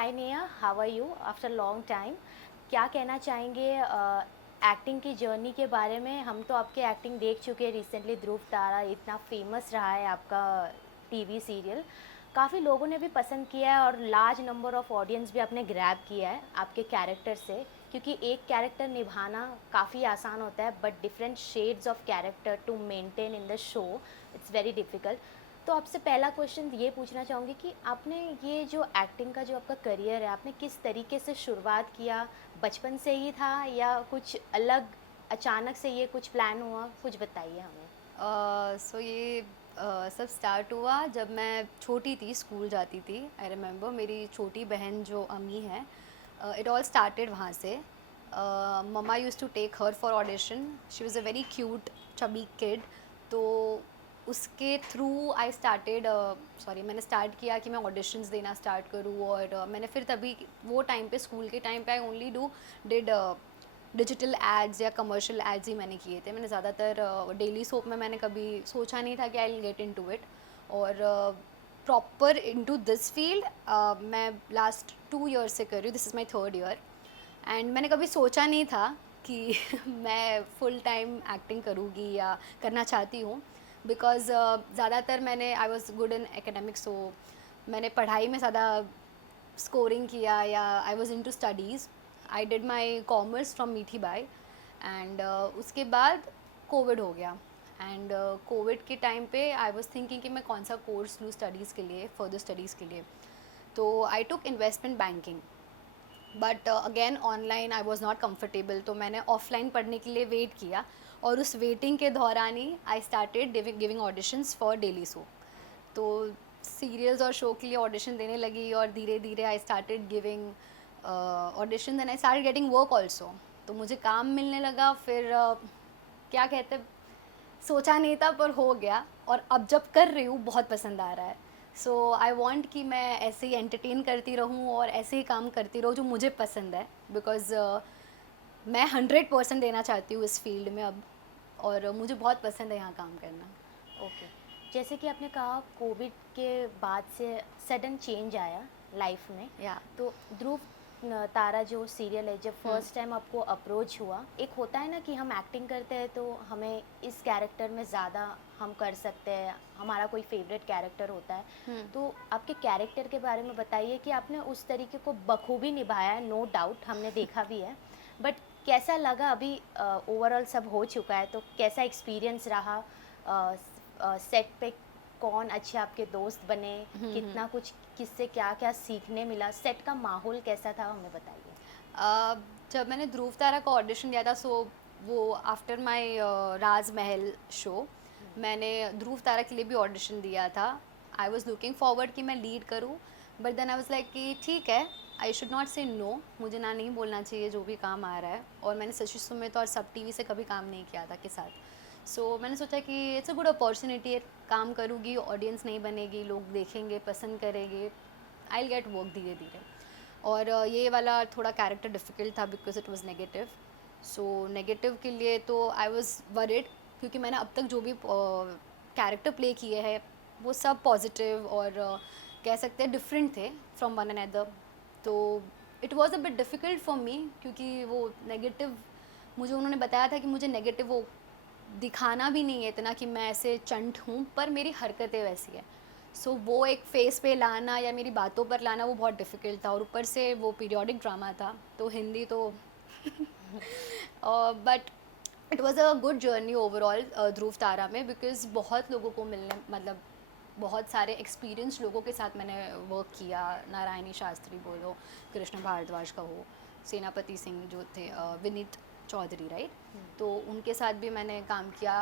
Hi Neha, how are you after long time. क्या कहना चाहेंगे एक्टिंग की जर्नी के बारे में? हम तो आपके एक्टिंग देख चुके हैं रिसेंटली। ध्रुव तारा इतना फेमस रहा है आपका टीवी सीरियल, काफ़ी लोगों ने भी पसंद किया है और लार्ज नंबर ऑफ ऑडियंस भी आपने ग्रैब किया है आपके कैरेक्टर से। क्योंकि एक कैरेक्टर निभाना काफ़ी आसान होता है, but different shades of character to maintain in the show, it's very difficult. तो आपसे पहला क्वेश्चन ये पूछना चाहूँगी कि आपने ये जो एक्टिंग का जो आपका करियर है, आपने किस तरीके से शुरुआत किया? बचपन से ही था या कुछ अलग अचानक से ये कुछ प्लान हुआ? कुछ बताइए हमें। ये सब स्टार्ट हुआ जब मैं छोटी थी, स्कूल जाती थी। आई रिमेंबर मेरी छोटी बहन जो अम्मी है, इट ऑल स्टार्टेड वहाँ से। Mamma use to take her for audition. She was a very cute chubby kid. तो उसके थ्रू आई स्टार्टेड, मैंने स्टार्ट किया कि मैं ऑडिशंस देना स्टार्ट करूँ। और मैंने फिर तभी वो टाइम पे, स्कूल के टाइम पे, I only did digital ads या कमर्शियल एड्स ही मैंने किए थे। मैंने ज़्यादातर डेली सोप में मैंने कभी सोचा नहीं था कि I will get into it. और प्रॉपर इनटू दिस फील्ड मैं लास्ट 2 ईयर्स से कर रही हूँ। This is my third year. And मैंने कभी सोचा नहीं था कि मैं फुल टाइम एक्टिंग करूँगी या करना चाहती हूँ। बिकॉज ज़्यादातर मैंने, I was good in academics, so मैंने पढ़ाई में ज़्यादा स्कोरिंग किया, या I was into studies. I did my commerce from Mithibai. And उसके बाद कोविड हो गया। एंड कोविड के टाइम पे आई वॉज थिंकिंग कि मैं कौन सा कोर्स लूँ स्टडीज़ के लिए, फर्दर स्टडीज़ के लिए। तो I took investment banking. But again online I was not comfortable, तो मैंने ऑफलाइन पढ़ने के लिए वेट किया। और उस वेटिंग के दौरान ही I started giving auditions for daily show. तो सीरियल्स और शो के लिए ऑडिशन देने लगी, और धीरे धीरे I started giving audition, and I start getting work also. तो मुझे काम मिलने लगा। फिर क्या कहते, सोचा नहीं था पर हो गया। और अब जब कर रही हूँ बहुत पसंद आ रहा है। सो आई वॉन्ट कि मैं ऐसे ही एंटरटेन करती रहूँ और ऐसे ही काम करती रहूँ जो मुझे पसंद है। बिकॉज़ मैं 100% देना चाहती हूँ इस फील्ड में अब। और मुझे बहुत पसंद है यहाँ काम करना। ओके। जैसे कि आपने कहा कोविड के बाद से सडन चेंज आया लाइफ में। या तो ध्रुव तारा जो सीरियल है, जब हम्म, फर्स्ट टाइम आपको अप्रोच हुआ, एक होता है ना कि हम एक्टिंग करते हैं तो हमें इस कैरेक्टर में ज़्यादा हम कर सकते हैं, हमारा कोई फेवरेट कैरेक्टर होता है। हम्म। तो आपके कैरेक्टर के बारे में बताइए कि आपने उस तरीके को बखूबी निभाया है, नो डाउट हमने देखा भी है। बट कैसा लगा? अभी ओवरऑल सब हो चुका है तो कैसा एक्सपीरियंस रहा? सेट पे कौन अच्छे आपके दोस्त बने? कितना कुछ, किससे क्या क्या सीखने मिला? सेट का माहौल कैसा था, हमें बताइए। अ, जब मैंने ध्रुव तारा का ऑडिशन दिया था, सो वो after my Raj Mahal show, मैंने ध्रुव तारा के लिए भी ऑडिशन दिया था। आई वॉज लुकिंग फॉरवर्ड कि मैं लीड करूँ। But then I was like कि ठीक है, I should not say no, मुझे ना नहीं बोलना चाहिए जो भी काम आ रहा है। और मैंने सची सुमित और सब टीवी से कभी काम नहीं किया था के साथ। सो मैंने सोचा कि इट्स अ गुड अपॉर्चुनिटी है, काम करूँगी, ऑडियंस नहीं बनेगी, लोग देखेंगे, पसंद करेंगे, आई विल गेट वर्क धीरे धीरे। और ये वाला थोड़ा कैरेक्टर डिफ़िकल्ट था because it was negative. So negative के लिए तो आई वाज वरिड, क्योंकि मैंने अब तक जो भी कैरेक्टर प्ले किए हैं वो सब पॉजिटिव और कह सकते हैं डिफरेंट थे फ्रॉम वन अनदर। तो it was a bit difficult for me, क्योंकि वो नेगेटिव, मुझे उन्होंने बताया था कि मुझे नेगेटिव वो दिखाना भी नहीं है इतना कि मैं ऐसे चंट हूँ, पर मेरी हरकतें वैसी है। सो वो एक फेस पे लाना या मेरी बातों पर लाना वो बहुत डिफ़िकल्ट था। और ऊपर से वो पीरियोडिक ड्रामा था तो हिंदी तो but it was a good journey overall Dhruv Tara में, बिकॉज बहुत लोगों को मिलने, मतलब बहुत सारे एक्सपीरियंस लोगों के साथ मैंने वर्क किया। नारायणी शास्त्री बोलो, कृष्ण भारद्वाज का हो, सेनापति सिंह जो थे, विनीत चौधरी, राइट। तो उनके साथ भी मैंने काम किया।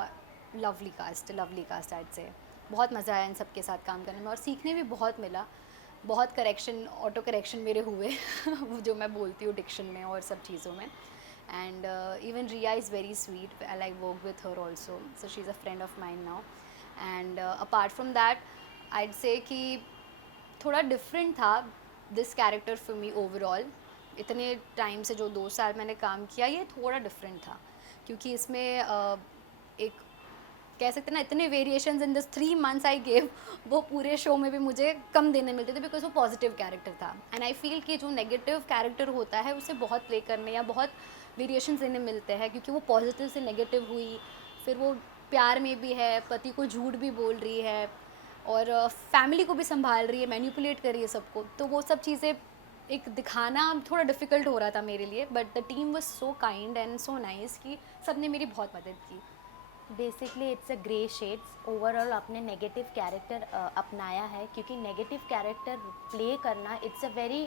लवली कास्ट साइड से बहुत मज़ा आया इन सब के साथ काम करने में, और सीखने भी बहुत मिला। बहुत करेक्शन, ऑटो करेक्शन मेरे हुए वो जो मैं बोलती हूँ डिक्शन में और सब चीज़ों में। And even Riya is very sweet, I like work with her also, so she is a friend of mind now. And apart from that I'd say कि थोड़ा डिफरेंट था this character for me overall. इतने time से जो 2 साल मैंने काम किया, ये थोड़ा डिफरेंट था, क्योंकि इसमें एक कह सकते हैं ना, इतने variations in this 3 months I gave, वो पूरे शो में भी मुझे कम देने मिलते थे, बिकॉज वो पॉजिटिव कैरेक्टर था। एंड आई फील कि जो नेगेटिव कैरेक्टर होता है उसे बहुत प्ले करने या बहुत वेरिएशंस देने मिलते हैं, क्योंकि वो पॉजिटिव से नेगेटिव हुई, फिर वो प्यार में भी है, पति को झूठ भी बोल रही है, और फैमिली को भी संभाल रही है, मैनिपुलेट कर रही है सबको, तो वो सब चीज़ें एक दिखाना थोड़ा डिफ़िकल्ट हो रहा था मेरे लिए। But the team was so kind and so nice कि सबने मेरी बहुत मदद की। Basically it's a grey shades. Overall आपने नेगेटिव कैरेक्टर अपनाया है, क्योंकि नेगेटिव कैरेक्टर प्ले करना it's a very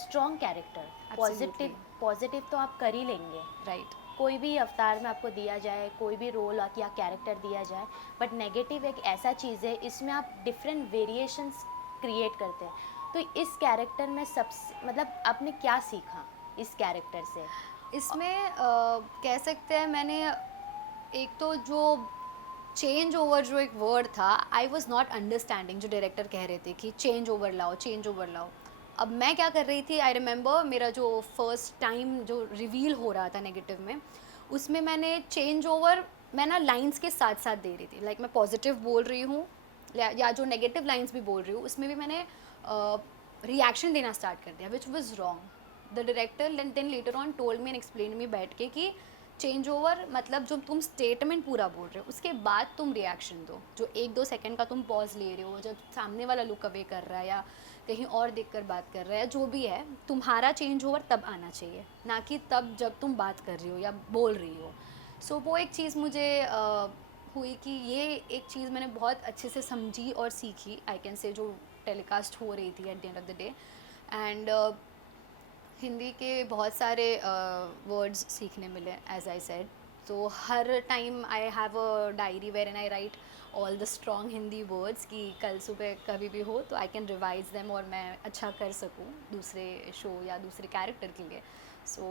strong character. Absolutely. Positive तो आप कर ही लेंगे, राइट। कोई भी अवतार में आपको दिया जाए, कोई भी रोल या कैरेक्टर दिया जाए, बट नेगेटिव एक ऐसा चीज़ है, इसमें आप डिफरेंट वेरिएशंस क्रिएट करते हैं। तो इस कैरेक्टर में सबसे मतलब आपने क्या सीखा इस कैरेक्टर से? इसमें कह सकते हैं मैंने एक तो जो चेंज ओवर जो एक वर्ड था, आई वॉज नॉट अंडरस्टैंडिंग, जो डायरेक्टर कह रहे थे कि चेंज ओवर लाओ, चेंज ओवर लाओ। अब मैं क्या कर रही थी, आई रिमेंबर मेरा जो फर्स्ट टाइम जो रिवील हो रहा था नेगेटिव में, उसमें मैंने चेंज ओवर, मैं ना लाइंस के साथ साथ दे रही थी, लाइक मैं पॉजिटिव बोल रही हूँ या जो नेगेटिव लाइंस भी बोल रही हूँ, उसमें भी मैंने रिएक्शन देना स्टार्ट कर दिया, which was wrong. The director then later on told me and explain me बैठ के कि चेंज ओवर मतलब जो तुम स्टेटमेंट पूरा बोल रहे हो उसके बाद तुम रिएक्शन दो, जो 1-2 सेकंड का तुम पॉज ले रहे हो, जब सामने वाला लुक अवे कर रहा है या कहीं और देखकर बात कर रहा है, जो भी है, तुम्हारा चेंज ओवर तब आना चाहिए, ना कि तब जब तुम बात कर रही हो या बोल रही हो। सो वो एक चीज़ मुझे हुई कि ये एक चीज़ मैंने बहुत अच्छे से समझी और सीखी, आई कैन से, जो टेलीकास्ट हो रही थी at the end of the day. And Hindi के बहुत सारे वर्ड्स सीखने मिले, एज आई सेड। तो हर time I have a diary where and I write all the strong Hindi words कि कल सुबह कभी भी हो तो आई कैन रिवाइज देम और मैं अच्छा कर सकूँ दूसरे शो या दूसरे कैरेक्टर के लिए। सो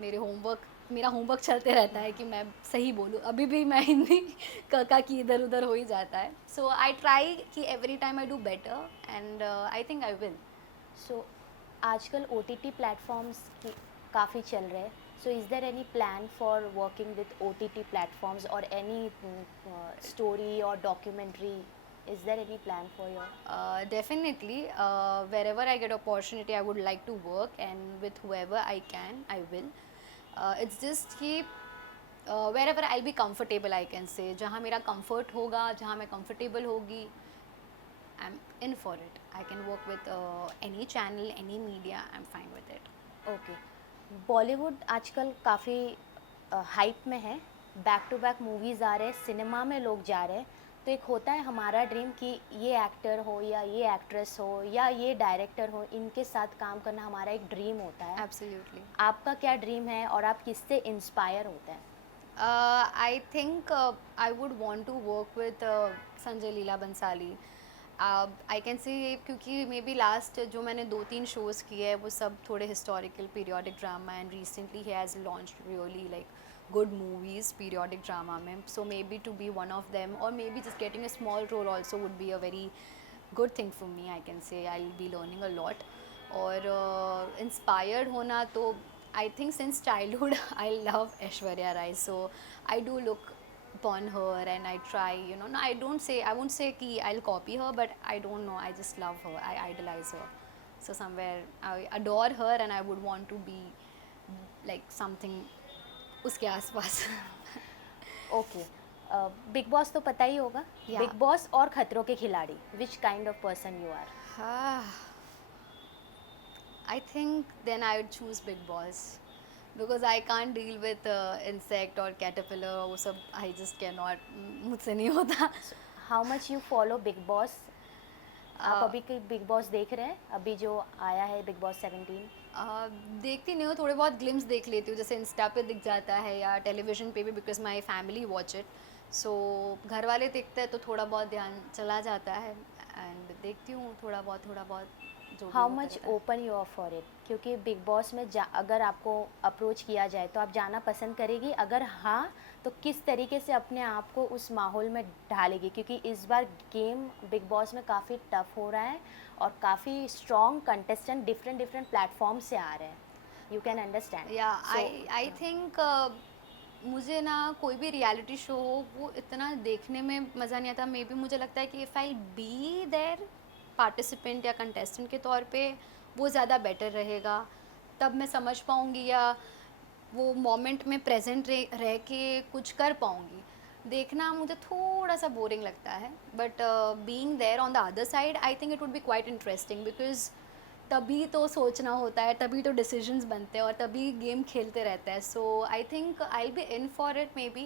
मेरा होमवर्क चलते रहता है कि मैं सही बोलूँ, अभी भी मैं हिंदी का की इधर उधर हो ही जाता है। सो आई ट्राई कि every time I do better and I think I will. So आजकल OTT प्लेटफॉर्म्स की काफ़ी चल रहे हैं। So is there any plan for working with OTT platforms और एनी स्टोरी और documentary? Is there any plan for your? Definitely, wherever I get opportunity, I would like to work, and with whoever I can, I will. It's just कि wherever I'll be comfortable, I can say, जहाँ मेरा comfort होगा, जहाँ मैं comfortable होगी, I'm in for it. I can work with any channel, any media. I'm fine with it. Okay. Bollywood आजकल काफ़ी hype में है, बैक टू बैक मूवीज़ आ रहे हैं, सिनेमा में लोग जा रहे हैं। तो एक होता है हमारा ड्रीम कि ये एक्टर हो या ये एक्ट्रेस हो या ये डायरेक्टर हो, इनके साथ काम करना हमारा एक ड्रीम होता है। Absolutely. आपका क्या ड्रीम है और आप किससे इंस्पायर होते हैं? I think I would want to work with Sanjay Leela Bansali. I can से, क्योंकि मे बी लास्ट जो मैंने 2-3 शोज़ किए हैं वो सब थोड़े historical periodic drama, and recently ही has launch really like good movies periodic drama में। So maybe to be one of them, और maybe just getting a small role also would be a very good thing for me. I can say I will be learning a lot. और inspired होना तो I think since childhood I love Aishwarya Rai, so I do look upon her and I try, no, I won't say ki I'll copy her, but I don't know, I just love her, I idolize her. So somewhere I adore her and I would want to be like something uske आसपास. Okay. Bigg boss तो पता ही होगा। Yeah. Big boss और खतरों के खिलाड़ी, which kind of person you are? I think then I would choose Big Boss, because I can't deal with insect or caterpillar और वो सब, I just cannot, मुझसे नहीं होता. How much you follow big boss? आप Uh, अभी के big boss देख रहे हैं, अभी जो आया है बिग बॉस 17? देखती नहीं हूँ, थोड़े बहुत ग्लिम्स देख लेती हूँ, जैसे इंस्टा पे दिख जाता है या टेलीविज़न पे भी, because my family watch it. So घर वाले देखते हैं तो थोड़ा बहुत ध्यान चला जाता है, एंड देखती हूँ थोड़ा बहुत जो भी हाउ होता मच रहता है। Open you are for it? क्योंकि बिग बॉस में अगर आपको अप्रोच किया जाए तो आप जाना पसंद करेगी? अगर हाँ, तो किस तरीके से अपने आप को उस माहौल में ढालेगी? क्योंकि इस बार गेम बिग बॉस में काफ़ी टफ हो रहा है और काफ़ी स्ट्रॉन्ग कंटेस्टेंट डिफरेंट प्लेटफॉर्म से आ रहे हैं। You can understand. या आई थिंक मुझे ना कोई भी रियलिटी शो हो वो इतना देखने में मज़ा नहीं आता। मे बी मुझे लगता है कि if I be there participant या कंटेस्टेंट के तौर पे वो ज़्यादा बेटर रहेगा, तब मैं समझ पाऊँगी या वो मोमेंट में प्रेजेंट रह के कुछ कर पाऊँगी। देखना मुझे थोड़ा सा बोरिंग लगता है, but being there on the other side I think it would be quite interesting, because तभी तो सोचना होता है, तभी तो डिसीजंस बनते हैं और तभी गेम खेलते रहते हैं। So I think I be in for it maybe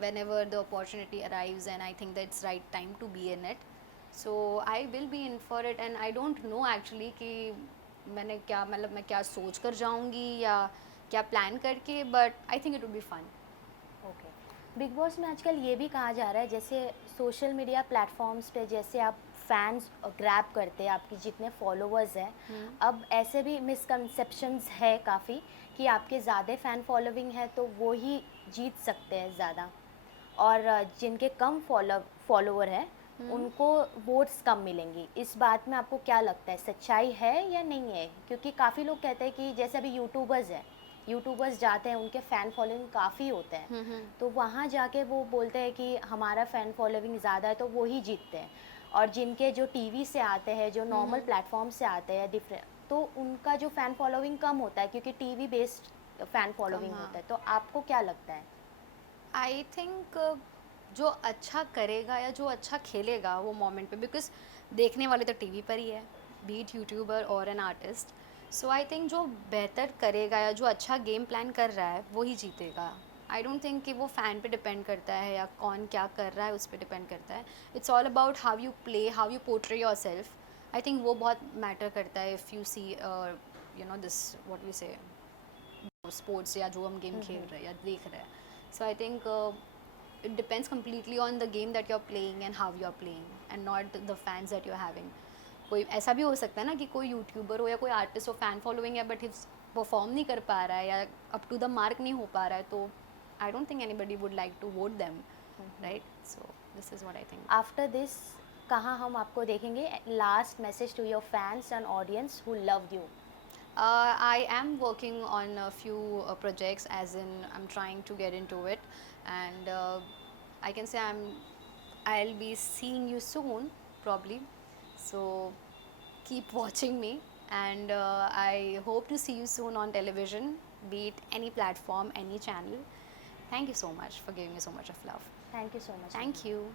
whenever the opportunity arrives and I think that's right time to be in it. So I will be in for it and I don't know actually कि मैंने क्या, मतलब मैं क्या सोच कर जाऊँगी या क्या प्लान करके, but I think it would be fun. Okay. Bigg Boss में आजकल ये भी कहा जा रहा है, जैसे सोशल मीडिया प्लेटफॉर्म्स पे जैसे आप फैंस ग्रैब करते हैं, आपके जितने फॉलोअर्स हैं, अब ऐसे भी मिसकंसेप्शंस है काफ़ी कि आपके ज़्यादा फ़ैन फॉलोइंग है तो वो ही जीत सकते हैं ज़्यादा, और जिनके कम फॉलोअर हैं उनको वोट्स कम मिलेंगी। इस बात में आपको क्या लगता है, सच्चाई है या नहीं है? क्योंकि काफ़ी लोग कहते हैं कि जैसे अभी यूट्यूबर्स हैं, यूट्यूबर्स जाते हैं, उनके फ़ैन फॉलोइंग काफ़ी होते हैं, तो वहाँ जाके वो बोलते हैं कि हमारा फ़ैन फॉलोइंग ज़्यादा है तो वो ही जीतते हैं, और जिनके जो टीवी से आते हैं, जो नॉर्मल प्लेटफॉर्म से आते हैं डिफरेंट, तो उनका जो फ़ैन फॉलोइंग कम होता है क्योंकि टीवी बेस्ड फ़ैन फॉलोइंग हाँ। होता है। तो आपको क्या लगता है? आई थिंक जो अच्छा करेगा या जो अच्छा खेलेगा वो मोमेंट पे, बिकॉज देखने वाले तो टीवी पर ही है, बीट यूट्यूबर और an artist. So I think जो बेहतर करेगा या जो अच्छा गेम प्लान कर रहा है वो ही जीतेगा। आई डोंट थिंक कि वो फ़ैन पे डिपेंड करता है या कौन क्या कर रहा है उस पर डिपेंड करता है। It's all about how you play, how you portray yourself. I think वो बहुत मैटर करता है। If you see you know this what we say sports या जो हम गेम खेल रहे हैं या देख रहे हैं। So I think it depends completely on the game that you're playing and how you're playing and not the fans that you're having. कोई ऐसा भी हो सकता है ना कि कोई यूट्यूबर हो या कोई आर्टिस्ट हो, फैन फॉलोइंग है बट परफॉर्म नहीं कर पा रहा है या अप टू द मार्क नहीं हो पा रहा है, तो I don't think anybody would like to vote them, right? So this is what I think. After this कहाँ हम आपको देखेंगे? Last message to your fans and audience who loved you. I am working on a few projects, as in I'm trying to get into it, and I can say I'll be seeing you soon, probably. So keep watching me, and I hope to see you soon on television, be it any platform, any channel. Thank you so much for giving me so much of love. Thank you so much. Thank you.